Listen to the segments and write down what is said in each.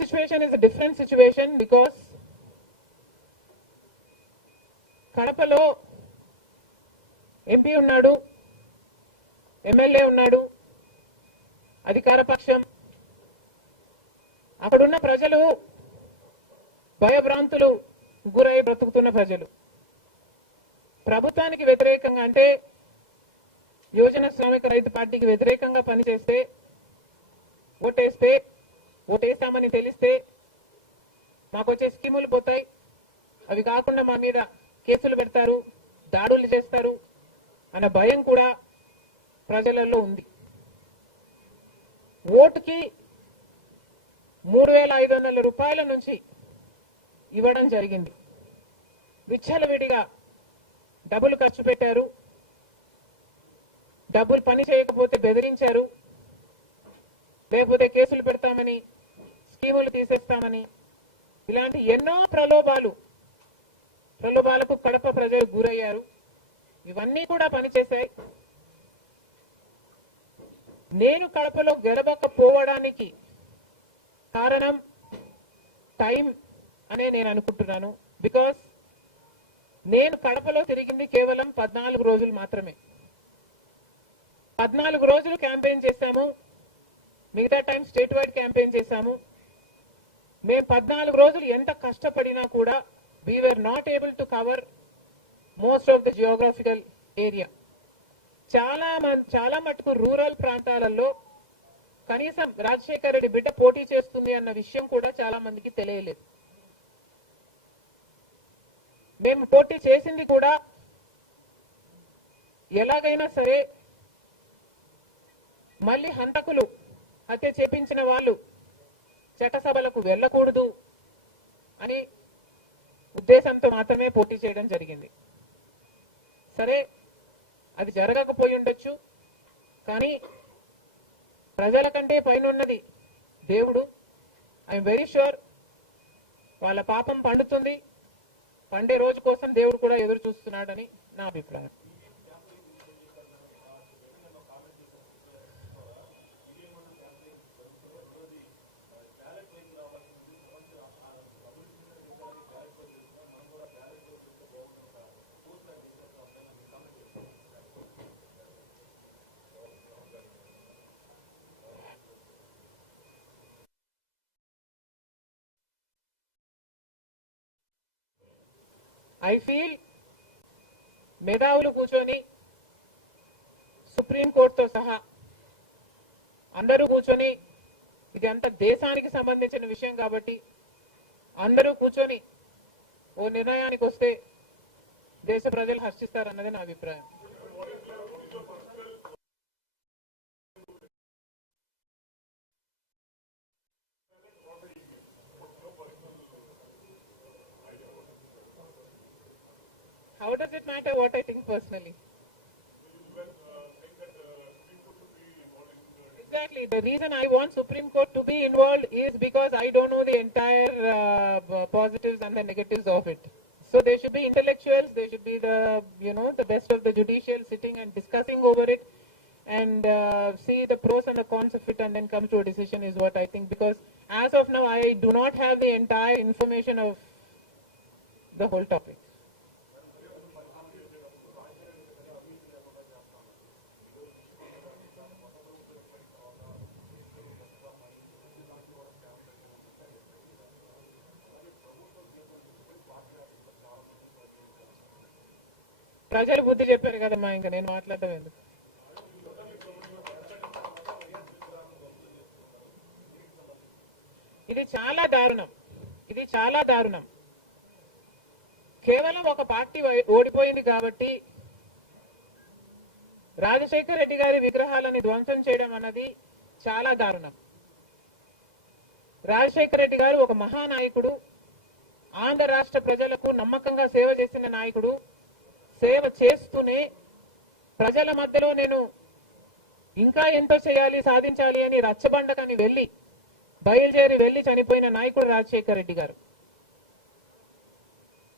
situation is a different situation because కడపలో MP ఉన్నాడు, MLA ఉన్నాడు, అధికార పక్షం. అక్కడున్న ప్రజలు భయభ్రాంతులు గురై బ్రతుకుతున్న ప్రజలు. ప్రభుత్వానికి వ్యతిరేకంగా అంటే యోజన శ్రామిక రైతు పార్టీకి వ్యతిరేకంగా పనిచేస్తే, ఓటేస్తామని తెలిస్తే మాకు వచ్చే స్కీములు పోతాయి, అవి కాకుండా మా మీద కేసులు పెడతారు, దాడులు చేస్తారు అన్న భయం కూడా ప్రజలలో ఉంది. ఓటుకి 3,500 రూపాయల నుంచి ఇవ్వడం జరిగింది. విచ్చలవిడిగా డబ్బులు ఖర్చు పెట్టారు, డబ్బులు పని చేయకపోతే బెదిరించారు, లేకపోతే కేసులు పెడతామని, స్కీములు తీసేస్తామని, ఇలాంటి ఎన్నో ప్రలోభాలకు కడప ప్రజలు గురయ్యారు. ఇవన్నీ కూడా పనిచేశాయి. నేను కడపలో గెలవకపోవడానికి కారణం టైం అనే నేను అనుకుంటున్నాను. బికాస్ నేను కడపలో తిరిగింది కేవలం 14 రోజులు మాత్రమే. 14 రోజులు క్యాంపెయిన్ చేశాము, మిగతా టైం స్టేట్ వైడ్ క్యాంపెయిన్ చేశాము. మేము 14 రోజులు ఎంత కష్టపడినా కూడా we were not able to cover most of the geographical area. చాలా మటుకు రూరల్ ప్రాంతాలలో కనీసం రాజశేఖర్ రెడ్డి బిడ్డ పోటీ చేస్తుంది అన్న విషయం కూడా చాలా మందికి తెలియలేదు. మేము పోటీ చేసింది కూడా ఎలాగైనా సరే మళ్ళీ హంతకులు, హత్య చేపించిన వాళ్ళు చట్టసభలకు వెళ్ళకూడదు అని ఉద్దేశంతో మాత్రమే పోటీ చేయడం జరిగింది. సరే, అది జరగకపోయి ఉండొచ్చు, కానీ ప్రజల కంటే పైన ఉన్నది దేవుడు. ఐఎమ్ వెరీ ష్యూర్ వాళ్ళ పాపం పండుతుంది, పండే రోజు కోసం దేవుడు కూడా ఎదురు చూస్తున్నాడని నా అభిప్రాయం. ఐ ఫీల్ మేధావులు కూర్చొని సుప్రీంకోర్టుతో సహా అందరూ కూర్చొని, ఇది అంత దేశానికి సంబంధించిన విషయం కాబట్టి అందరూ కూర్చొని ఓ నిర్ణయానికి వస్తే దేశ ప్రజలు హర్షిస్తారన్నది నా అభిప్రాయం. How does it matter what I think personally? Exactly. The reason I want Supreme Court to be involved is because I don't know the entire positives and the negatives of it. So there should be intellectuals, there should be the best of the judicial sitting and discussing over it and see the pros and the cons of it and then come to a decision is what I think. Because as of now, I do not have the entire information of the whole topic. ప్రజలు బుద్ధి చెప్పారు కదమ్మా, ఇంకా నేను మాట్లాడటం ఎందుకు. ఇది చాలా దారుణం. కేవలం ఒక పార్టీ ఓడిపోయింది కాబట్టి రాజశేఖర్ రెడ్డి గారి విగ్రహాలను ధ్వంసం చేయడం అన్నది చాలా దారుణం. రాజశేఖర్ రెడ్డి గారు ఒక మహానాయకుడు, ఆంధ్ర రాష్ట్ర ప్రజలకు నమ్మకంగా సేవ చేసిన నాయకుడు. సేవ చేస్తూనే ప్రజల మధ్యలో నేను ఇంకా ఎంతో చేయాలి, సాధించాలి అని రచ్చబండకని బయలుదేరి వెళ్లి చనిపోయిన నాయకుడు రాజశేఖర్ రెడ్డి గారు.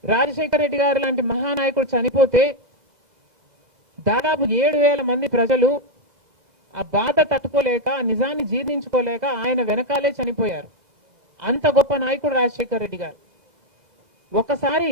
రాజశేఖర్ రెడ్డి గారు లాంటి మహానాయకుడు చనిపోతే దాదాపు 7,000 మంది ప్రజలు ఆ బాధ తట్టుకోలేక, నిజాన్ని జీర్ణించుకోలేక ఆయన వెనకాలే చనిపోయారు. అంత గొప్ప నాయకుడు రాజశేఖర్ రెడ్డి గారు. ఒకసారి